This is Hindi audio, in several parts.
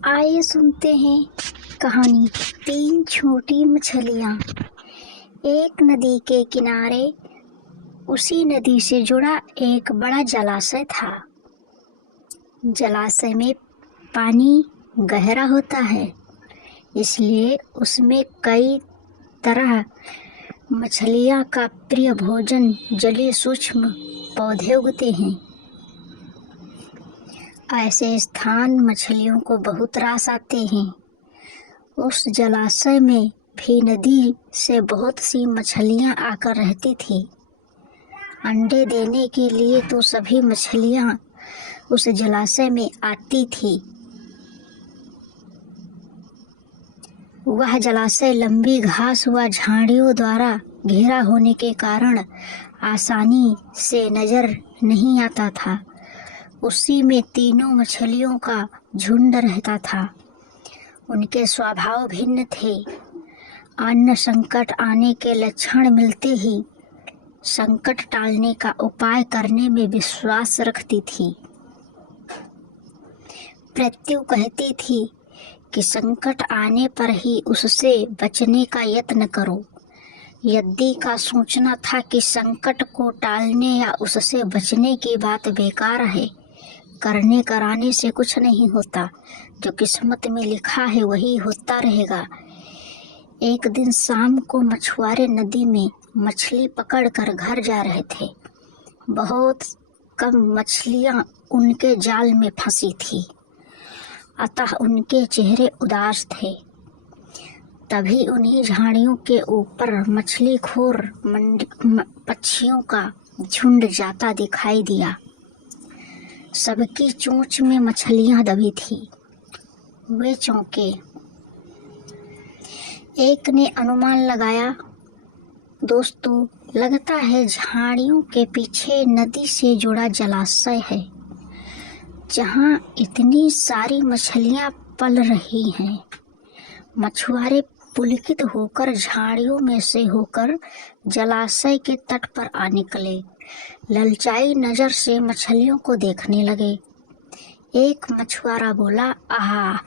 आइए सुनते हैं कहानी तीन छोटी मछलियाँ। एक नदी के किनारे उसी नदी से जुड़ा एक बड़ा जलाशय था। जलाशय में पानी गहरा होता है, इसलिए उसमें कई तरह मछलियाँ का प्रिय भोजन जलीय सूक्ष्म पौधे उगते हैं। ऐसे स्थान मछलियों को बहुत रास आते हैं। उस जलाशय में भी नदी से बहुत सी मछलियाँ आकर रहती थी। अंडे देने के लिए तो सभी मछलियाँ उस जलाशय में आती थी। वह जलाशय लंबी घास व झाड़ियों द्वारा घेरा होने के कारण आसानी से नजर नहीं आता था। उसी में तीनों मछलियों का झुंड रहता था। उनके स्वभाव भिन्न थे। अन्न संकट आने के लक्षण मिलते ही संकट टालने का उपाय करने में विश्वास रखती थी। मृत्यु कहती थी कि संकट आने पर ही उससे बचने का यत्न करो। यद्दी का सोचना था कि संकट को टालने या उससे बचने की बात बेकार है। करने कराने से कुछ नहीं होता। जो किस्मत में लिखा है वही होता रहेगा। एक दिन शाम को मछुआरे नदी में मछली पकड़कर घर जा रहे थे। बहुत कम मछलियां उनके जाल में फंसी थी, अतः उनके चेहरे उदास थे। तभी उन्हीं झाड़ियों के ऊपर मछलीखोर पक्षियों का झुंड जाता दिखाई दिया। सबकी चोंच में मछलियां दबी थी। वे चौंके। एक ने अनुमान लगाया, दोस्तों, लगता है झाड़ियों के पीछे नदी से जुड़ा जलाशय है, जहां इतनी सारी मछलियां पल रही हैं। मछुआरे पुलकित होकर झाड़ियों में से होकर जलाशय के तट पर आ निकले। ललचाई नजर से मछलियों को देखने लगे। एक मछुआरा बोला, आहा,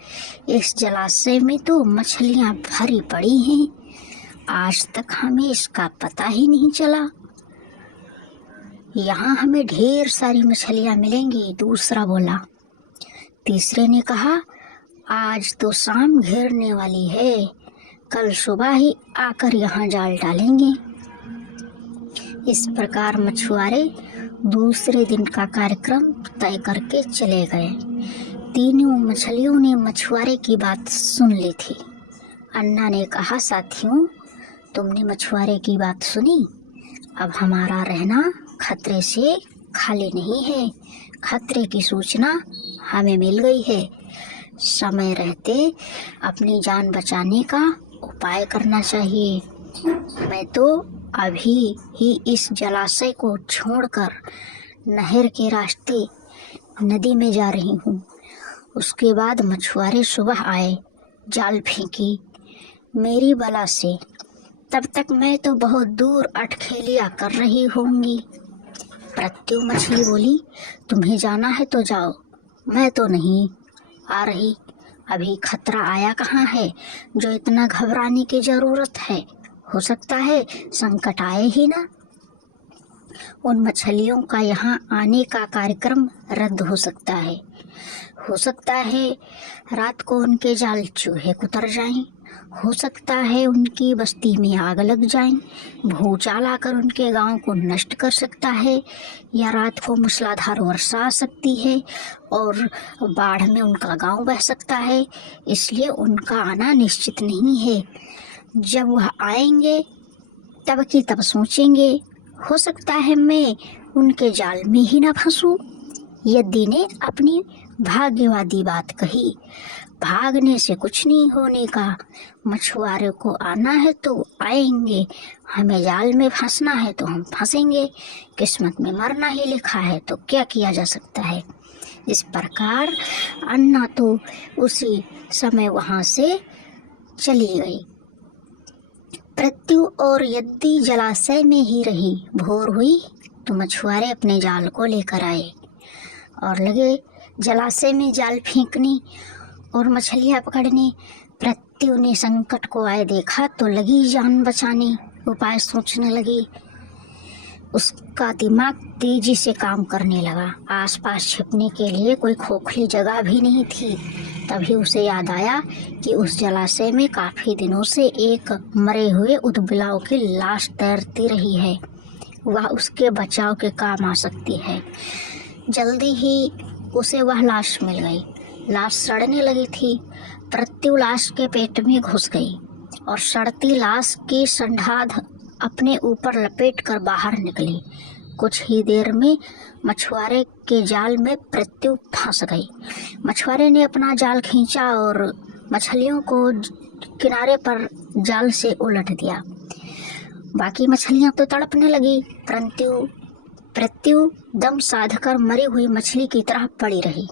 इस जलाशय में तो मछलियां भरी पड़ी हैं। आज तक हमें इसका पता ही नहीं चला। यहाँ हमें ढेर सारी मछलियां मिलेंगी। दूसरा बोला। तीसरे ने कहा, आज तो शाम घेरने वाली है, कल सुबह ही आकर यहाँ जाल डालेंगे। इस प्रकार मछुआरे दूसरे दिन का कार्यक्रम तय करके चले गए। तीनों मछलियों ने मछुआरे की बात सुन ली थी। अन्ना ने कहा, साथियों, तुमने मछुआरे की बात सुनी। अब हमारा रहना खतरे से खाली नहीं है। खतरे की सूचना हमें मिल गई है। समय रहते अपनी जान बचाने का उपाय करना चाहिए। मैं तो अभी ही इस जलाशय को छोड़कर नहर के रास्ते नदी में जा रही हूँ। उसके बाद मछुआरे सुबह आए, जाल फेंकी मेरी बला से। तब तक मैं तो बहुत दूर अटखेलियाँ कर रही होंगी। प्रत्यु मछली बोली, तुम्हें जाना है तो जाओ, मैं तो नहीं आ रही। अभी खतरा आया कहाँ है जो इतना घबराने की जरूरत है। हो सकता है संकट आए ही ना। उन मछलियों का यहाँ आने का कार्यक्रम रद्द हो सकता है। हो सकता है रात को उनके जाल चूहे कुतर जाएं। हो सकता है उनकी बस्ती में आग लग जाएं। भूचाल आकर उनके गांव को नष्ट कर सकता है, या रात को मूसलाधार वर्षा आ सकती है और बाढ़ में उनका गांव बह सकता है। इसलिए उनका आना निश्चित नहीं है। जब वह आएंगे तब की तब सोचेंगे, हो सकता है मैं उनके जाल में ही ना फंसूं। यद्दी ने अपनी भाग्यवादी बात कही। भागने से कुछ नहीं होने का। मछुआरे को आना है तो आएंगे, हमें जाल में फंसना है तो हम फंसेंगे। किस्मत में मरना ही लिखा है तो क्या किया जा सकता है। इस प्रकार अन्ना तो उसी समय वहां से चली गई। प्रत्यु और यद्दी जलाशय में ही रही। भोर हुई तो मछुआरे अपने जाल को लेकर आए और लगे जलाशय में जाल फेंकने। और मछलियाँ पकड़ने। प्रत्यु ने संकट को आए देखा तो लगी जान बचाने, उपाय सोचने लगी। उसका दिमाग तेजी से काम करने लगा। आसपास छिपने के लिए कोई खोखली जगह भी नहीं थी। तभी उसे याद आया कि उस जलाशय में काफी दिनों से एक मरे हुए ऊदबिलाव की लाश तैरती रही है। वह उसके बचाव के काम आ सकती है। जल्दी ही उसे वह लाश मिल गई। लाश सड़ने लगी थी। प्रत्यु लाश के पेट में घुस गई और सड़ती लाश की संढाद अपने ऊपर लपेट कर बाहर निकली। कुछ ही देर में मछुआरे के जाल में प्रत्यु फंस गई। मछुआरे ने अपना जाल खींचा और मछलियों को किनारे पर जाल से उलट दिया। बाकी मछलियां तो तड़पने लगी, परंतु प्रत्यु दम साधकर मरी हुई मछली की तरह पड़ी रही।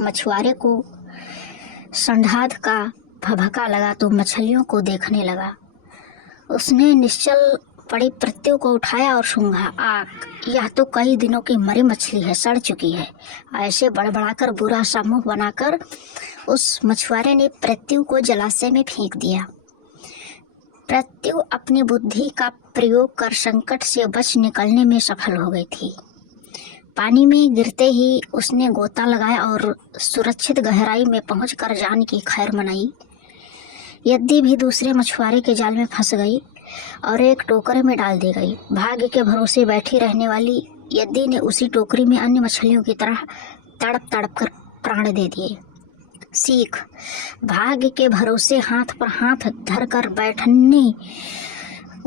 मछुआरे को संढाद का भभका लगा तो मछलियों को देखने लगा। उसने निश्चल पड़ी प्रत्यु को उठाया और सूंघा। आग, यह तो कई दिनों की मरी मछली है, सड़ चुकी है। ऐसे बड़बड़ाकर बुरा सा मुंह बनाकर उस मछुआरे ने प्रत्यु को जलाशय में फेंक दिया। प्रत्यु अपनी बुद्धि का प्रयोग कर संकट से बच निकलने में सफल हो गई थी। पानी में गिरते ही उसने गोता लगाया और सुरक्षित गहराई में पहुंचकर जान की खैर मनाई। यद्दी भी दूसरे मछुआरे के जाल में फंस गई और एक टोकरे में डाल दी गई। भाग्य के भरोसे बैठी रहने वाली यद्दी ने उसी टोकरी में अन्य मछलियों की तरह तड़प तड़प कर प्राण दे दिए। सीख, भाग्य के भरोसे हाथ पर हाथ धरकर बैठने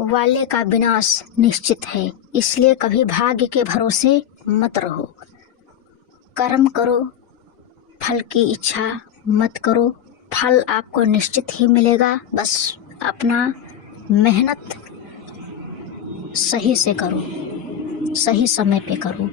वाले का विनाश निश्चित है। इसलिए कभी भाग्य के भरोसे मत रहो। कर्म करो, फल की इच्छा मत करो। फल आपको निश्चित ही मिलेगा। बस अपना मेहनत सही से करो, सही समय पे करो।